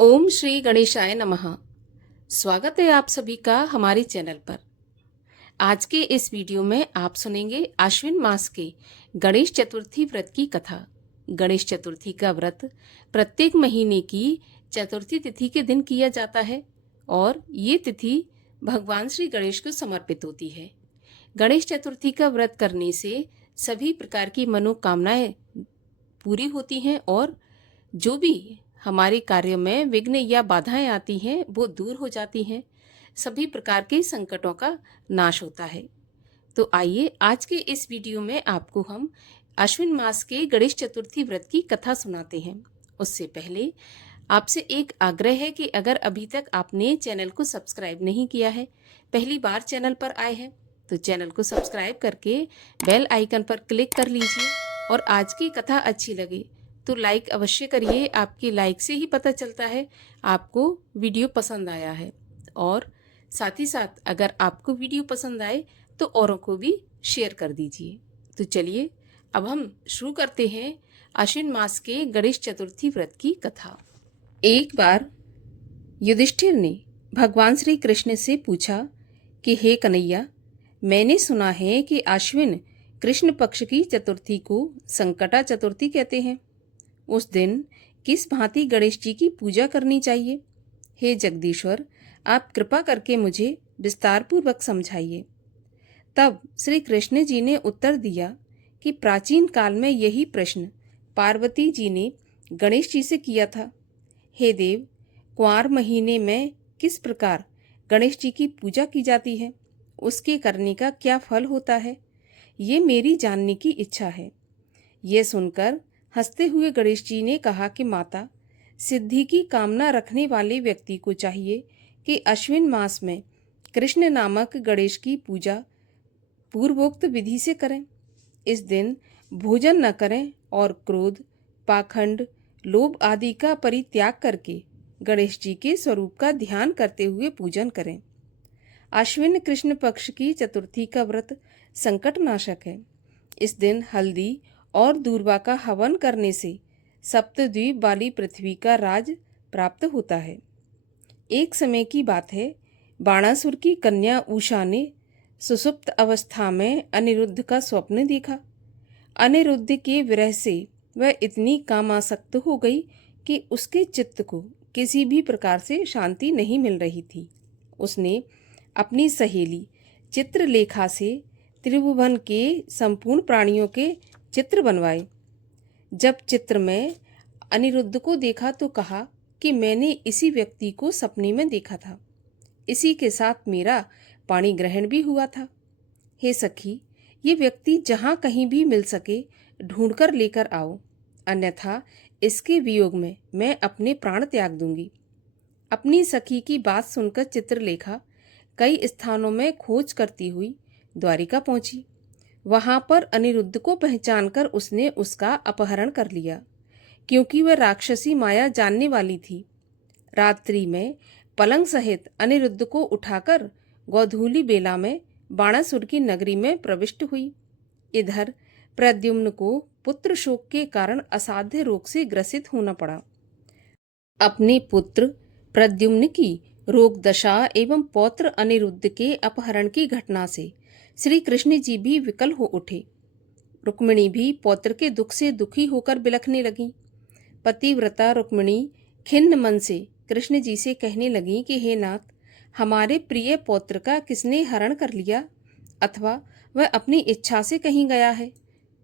ओम श्री गणेशाय नमः। स्वागत है आप सभी का हमारे चैनल पर। आज के इस वीडियो में आप सुनेंगे आश्विन मास के गणेश चतुर्थी व्रत की कथा। गणेश चतुर्थी का व्रत प्रत्येक महीने की चतुर्थी तिथि के दिन किया जाता है और ये तिथि भगवान श्री गणेश को समर्पित होती है। गणेश चतुर्थी का व्रत करने से सभी प्रकार की मनोकामनाएं पूरी होती हैं और जो भी हमारे कार्य में विघ्न या बाधाएं आती हैं वो दूर हो जाती हैं। सभी प्रकार के संकटों का नाश होता है। तो आइए आज के इस वीडियो में आपको हम आश्विन मास के गणेश चतुर्थी व्रत की कथा सुनाते हैं। उससे पहले आपसे एक आग्रह है कि अगर अभी तक आपने चैनल को सब्सक्राइब नहीं किया है, पहली बार चैनल पर आए हैं, तो चैनल को सब्सक्राइब करके बेल आइकन पर क्लिक कर लीजिए और आज की कथा अच्छी लगे तो लाइक अवश्य करिए। आपकी लाइक से ही पता चलता है आपको वीडियो पसंद आया है और साथ ही साथ अगर आपको वीडियो पसंद आए तो औरों को भी शेयर कर दीजिए। तो चलिए अब हम शुरू करते हैं आश्विन मास के गणेश चतुर्थी व्रत की कथा। एक बार युधिष्ठिर ने भगवान श्री कृष्ण से पूछा कि हे कन्हैया, मैंने सुना है कि आश्विन कृष्ण पक्ष की चतुर्थी को संकटा चतुर्थी कहते हैं। उस दिन किस भांति गणेश जी की पूजा करनी चाहिए? हे जगदीश्वर, आप कृपा करके मुझे विस्तार पूर्वक समझाइए। तब श्री कृष्ण जी ने उत्तर दिया कि प्राचीन काल में यही प्रश्न पार्वती जी ने गणेश जी से किया था। हे देव, कुंवार महीने में किस प्रकार गणेश जी की पूजा की जाती है, उसके करने का क्या फल होता है, ये मेरी जानने की इच्छा है। ये सुनकर हंसते हुए गणेश जी ने कहा कि माता, सिद्धि की कामना रखने वाले व्यक्ति को चाहिए कि अश्विन मास में कृष्ण नामक गणेश की पूजा पूर्वोक्त विधि से करें। इस दिन भोजन न करें और क्रोध, पाखंड, लोभ आदि का परित्याग करके गणेश जी के स्वरूप का ध्यान करते हुए पूजन करें। आश्विन कृष्ण पक्ष की चतुर्थी का व्रत संकट नाशक है। इस दिन हल्दी और दूर्वा का हवन करने से सप्तद्वीप वाली पृथ्वी का राज प्राप्त होता है। एक समय की बात है, बाणासुर की कन्या उषा ने सुषुप्त अवस्था में अनिरुद्ध का स्वप्न देखा। अनिरुद्ध के विरह से वह इतनी कामासक्त हो गई कि उसके चित्त को किसी भी प्रकार से शांति नहीं मिल रही थी। उसने अपनी सहेली चित्रलेखा से त्रिभुवन के संपूर्ण प्राणियों के चित्र बनवाए। जब चित्र में अनिरुद्ध को देखा तो कहा कि मैंने इसी व्यक्ति को सपने में देखा था, इसी के साथ मेरा पाणी ग्रहण भी हुआ था। हे सखी, ये व्यक्ति जहाँ कहीं भी मिल सके ढूंढकर लेकर आओ, अन्यथा इसके वियोग में मैं अपने प्राण त्याग दूंगी। अपनी सखी की बात सुनकर चित्रलेखा कई स्थानों में खोज करती हुई द्वारिका पहुंची। वहां पर अनिरुद्ध को पहचानकर उसने उसका अपहरण कर लिया, क्योंकि वह राक्षसी माया जानने वाली थी। रात्रि में पलंग सहित अनिरुद्ध को उठाकर गोधूली बेला में बाणासुर की नगरी में प्रविष्ट हुई। इधर प्रद्युम्न को पुत्र शोक के कारण असाध्य रोग से ग्रसित होना पड़ा। अपने पुत्र प्रद्युम्न की रोग दशा एवं पौत्र अनिरुद्ध के अपहरण की घटना से श्री कृष्ण जी भी विकल हो उठे। रुक्मिणी भी पौत्र के दुख से दुखी होकर बिलखने लगी। पतिव्रता रुक्मिणी खिन्न मन से कृष्ण जी से कहने लगी कि हे नाथ, हमारे प्रिय पौत्र का किसने हरण कर लिया, अथवा वह अपनी इच्छा से कहीं गया है।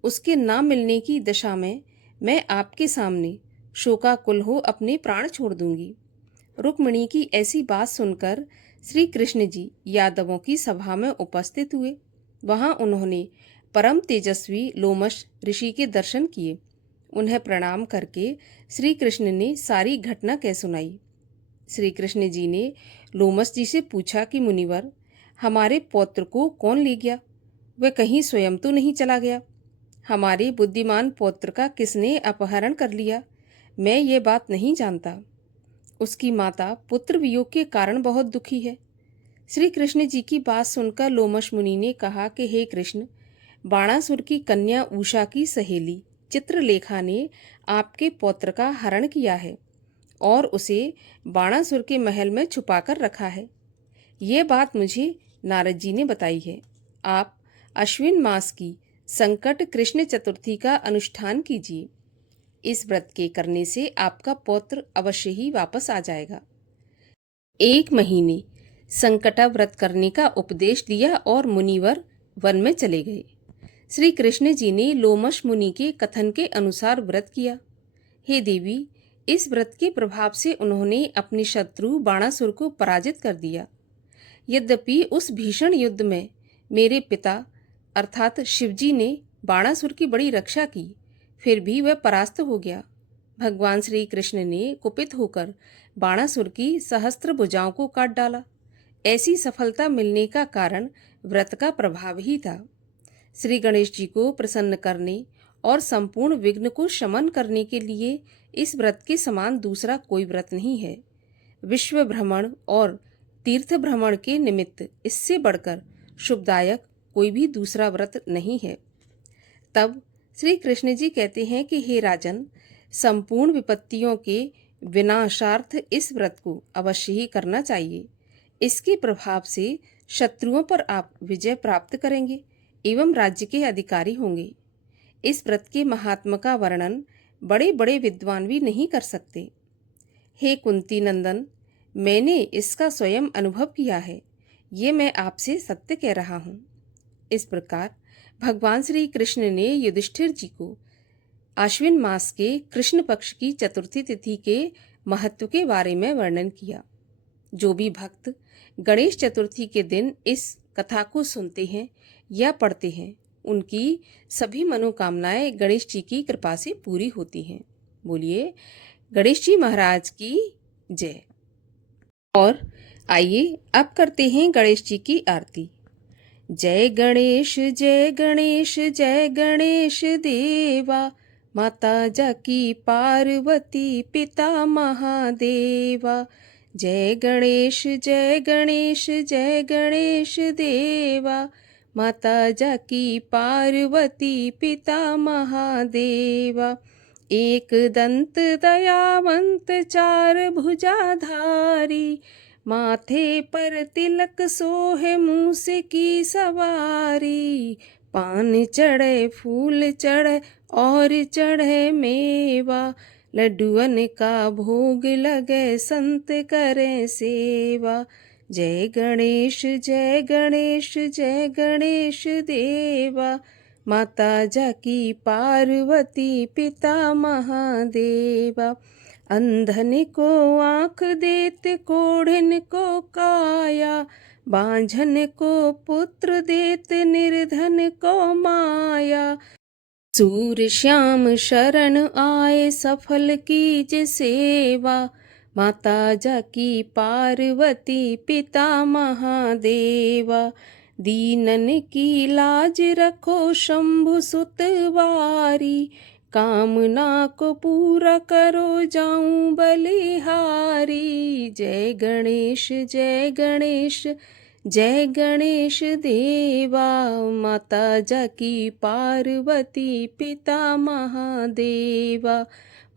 उसके ना मिलने की दशा में मैं आपके सामने शोकाकुल हो अपने प्राण छोड़ दूंगी। रुक्मिणी की ऐसी बात सुनकर श्री कृष्ण जी यादवों की सभा में उपस्थित हुए। वहां उन्होंने परम तेजस्वी लोमश ऋषि के दर्शन किए। उन्हें प्रणाम करके श्री कृष्ण ने सारी घटना कह सुनाई। श्री कृष्ण जी ने लोमश जी से पूछा कि मुनिवर, हमारे पौत्र को कौन ले गया? वह कहीं स्वयं तो नहीं चला गया? हमारे बुद्धिमान पौत्र का किसने अपहरण कर लिया? मैं ये बात नहीं जानता। उसकी माता पुत्र वियोग के कारण बहुत दुखी है। श्री कृष्ण जी की बात सुनकर लोमश मुनि ने कहा कि हे कृष्ण, बाणासुर की कन्या उषा की सहेली चित्रलेखा ने आपके पौत्र का हरण किया है और उसे बाणासुर के महल में छुपाकर रखा है। ये बात मुझे नारद जी ने बताई है। आप अश्विन मास की संकट कृष्ण चतुर्थी का अनुष्ठान कीजिए। इस व्रत के करने से आपका पौत्र अवश्य ही वापस आ जाएगा। 1 महीने संकटा व्रत करने का उपदेश दिया और मुनिवर वन में चले गए। श्री कृष्ण जी ने लोमश मुनि के कथन के अनुसार व्रत किया। हे देवी, इस व्रत के प्रभाव से उन्होंने अपने शत्रु बाणासुर को पराजित कर दिया। यद्यपि उस भीषण युद्ध में मेरे पिता अर्थात शिवजी ने बाणासुर की बड़ी रक्षा की, फिर भी वह परास्त हो गया। भगवान श्री कृष्ण ने कुपित होकर बाणासुर की सहस्त्र भुजाओं को काट डाला। ऐसी सफलता मिलने का कारण व्रत का प्रभाव ही था। श्री गणेश जी को प्रसन्न करने और संपूर्ण विघ्न को शमन करने के लिए इस व्रत के समान दूसरा कोई व्रत नहीं है। विश्व भ्रमण और तीर्थ भ्रमण के निमित्त इससे बढ़कर शुभदायक कोई भी दूसरा व्रत नहीं है। तब श्री कृष्ण जी कहते हैं कि हे राजन, संपूर्ण विपत्तियों के विनाशार्थ इस व्रत को अवश्य ही करना चाहिए। इसके प्रभाव से शत्रुओं पर आप विजय प्राप्त करेंगे एवं राज्य के अधिकारी होंगे। इस व्रत के महात्मा का वर्णन बड़े बड़े विद्वान भी नहीं कर सकते। हे कुंती नंदन, मैंने इसका स्वयं अनुभव किया है। ये मैं आपसे सत्य कह रहा हूँ। इस प्रकार भगवान श्री कृष्ण ने युधिष्ठिर जी को आश्विन मास के कृष्ण पक्ष की चतुर्थी तिथि के महत्व के बारे में वर्णन किया। जो भी भक्त गणेश चतुर्थी के दिन इस कथा को सुनते हैं या पढ़ते हैं, उनकी सभी मनोकामनाएं गणेश जी की कृपा से पूरी होती हैं। बोलिए गणेश जी महाराज की जय। और आइए अब करते हैं गणेश जी की आरती। जय गणेश जय गणेश जय गणेश देवा, माता जाकी पार्वती पिता महादेवा। जय गणेश जय गणेश जय गणेश देवा, माता जाकी पार्वती पिता महादेवा। एक दंत दयावंत चार भुजाधारी, माथे पर तिलक सोहे मूस की सवारी। पान चढ़े फूल चढ़े और चढ़े मेवा, लड्डुअन का भोग लगे संत करें सेवा। जय गणेश जय गणेश जय गणेश देवा, माता जाकी पार्वती पिता महादेवा। अंधन को आँख देत कोढ़न को काया, बांझन को पुत्र देत निर्धन को माया। सूर श्याम शरण आए सफल कीज सेवा, माता जाकी पार्वती पिता महादेवा। दीनन की लाज रखो शंभु सुतवारी, कामना को पूरा करो जाऊं बलिहारी। जय गणेश जय गणेश जय गणेश देवा, माता जाकी पार्वती पिता महादेवा।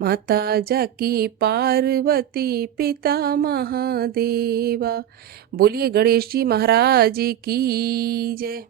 माता जाकी पार्वती पिता महादेवा। बोलिए गणेश जी महाराज की जय।